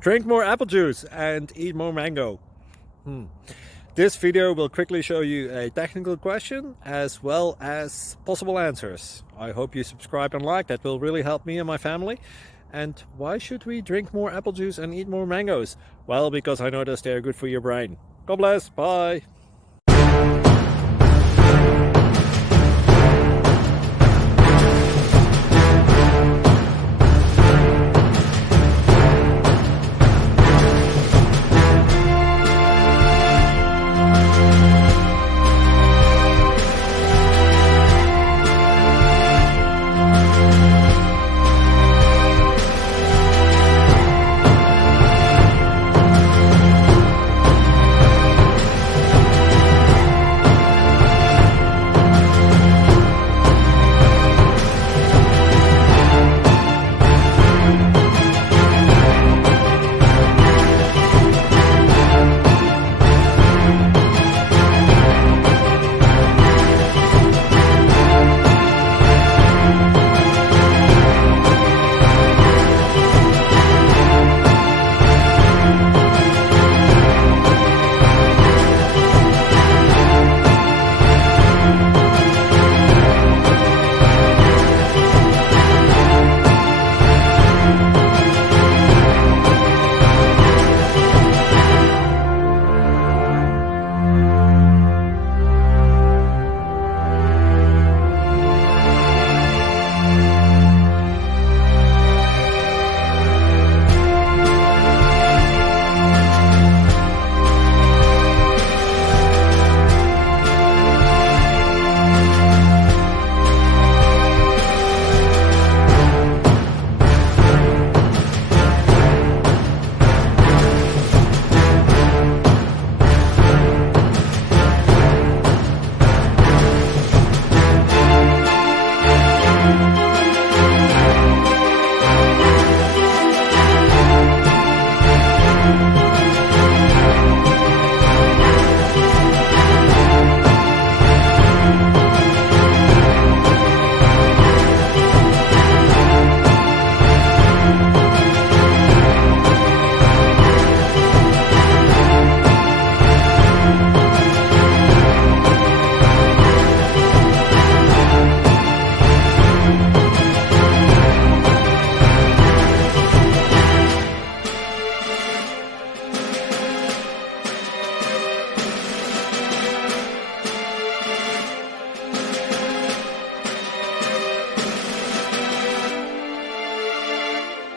Drink more apple juice and eat more mango. This video will quickly show you a technical question as well as possible answers. I hope you subscribe and like, that will really help me and my family. And why should we drink more apple juice and eat more mangoes? Well, because I noticed they're good for your brain. God bless, bye.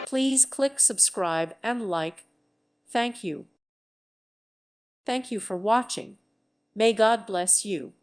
Please click subscribe and like. Thank you. Thank you for watching. May God bless you.